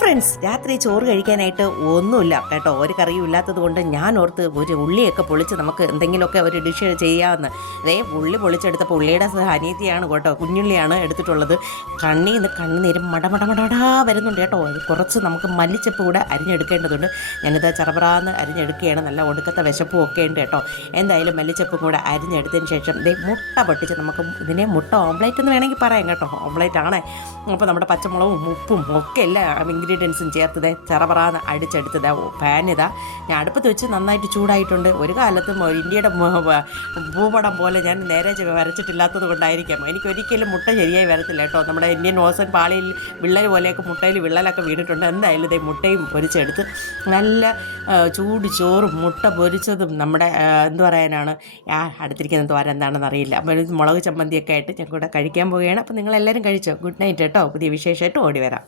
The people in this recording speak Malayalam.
ഫ്രണ്ട്സ് രാത്രി ചോറ് കഴിക്കാനായിട്ട് ഒന്നുമില്ല. കേട്ടോ ഒരു കറിയും ഇല്ലാത്തത് കൊണ്ട് ഞാൻ ഓർത്ത് ഒരു ഉള്ളിയൊക്കെ പൊളിച്ച് നമുക്ക് എന്തെങ്കിലുമൊക്കെ ഒരു ഡിഷ് ചെയ്യാമെന്ന്. അതേ ഉള്ളി പൊളിച്ചെടുത്തപ്പോൾ ഉള്ളിയുടെ അനീതിയാണ് കേട്ടോ കുഞ്ഞുള്ളിയാണ് എടുത്തിട്ടുള്ളത്. കണ്ണിൽ നിന്ന് കണ്ണുനീരും മടമടമടടാ വരുന്നുണ്ട് കേട്ടോ. അത് കുറച്ച് നമുക്ക് മല്ലിച്ചപ്പ് കൂടെ അരിഞ്ഞെടുക്കേണ്ടതുണ്ട്. ഞാനിത് ചെറുപറാന്ന് അരിഞ്ഞെടുക്കുകയാണ്. നല്ല ഒടുക്കത്തെ വിശപ്പും ഒക്കെ ഉണ്ട് കേട്ടോ. എന്തായാലും മല്ലിച്ചപ്പും കൂടെ അരിഞ്ഞെടുത്തതിന് ശേഷം ദേ മുട്ട പൊട്ടിച്ച് നമുക്ക് ഇതിനെ മുട്ട ഓംലേറ്റ് എന്ന് വേണമെങ്കിൽ പറയാം കേട്ടോ. ഓംലേറ്റ് ആണേ. അപ്പോൾ നമ്മുടെ പച്ചമുളകും ഉപ്പും ഒക്കെ എല്ലാ ഇൻഗ്രീഡിയൻസും ചേർത്തത്. ചെറപറാന്ന് അടിച്ചെടുത്തത്. പാൻ ഇതാ ഞാൻ അടുപ്പത്ത് വെച്ച് നന്നായിട്ട് ചൂടായിട്ടുണ്ട്. ഒരു കാലത്തും ഇന്ത്യയുടെ ഭൂപടം പോലെ ഞാൻ നേരെ വരച്ചിട്ടില്ലാത്തത് കൊണ്ടായിരിക്കാം. എനിക്കൊരിക്കലും മുട്ട ശരിയായി വരത്തില്ല കേട്ടോ. നമ്മുടെ ഇന്ത്യൻ ഓസൻ പാളിയിൽ വിള്ളൽ പോലെയൊക്കെ മുട്ടയിൽ വിള്ളലൊക്കെ വീണിട്ടുണ്ട്. എന്തായാലും ഇതേ മുട്ടയും പൊരിച്ചെടുത്ത് നല്ല ചൂട് ചോറും മുട്ട പൊരിച്ചതും നമ്മുടെ എന്ത് പറയാനാണ്? ആ അടുത്തിരിക്കുന്ന തോര എന്താണെന്ന് അറിയില്ല. അപ്പോൾ മുളക് ചമ്മന്തിയൊക്കെ ആയിട്ട് ഞാൻ കൂടെ കഴിക്കാൻ പോവുകയാണ്. അപ്പോൾ നിങ്ങളെല്ലാവരും കഴിച്ചോ? ഗുഡ് നൈറ്റ് കേട്ടോ. പുതിയ വിശേഷമായിട്ട് ഓടി വരാം.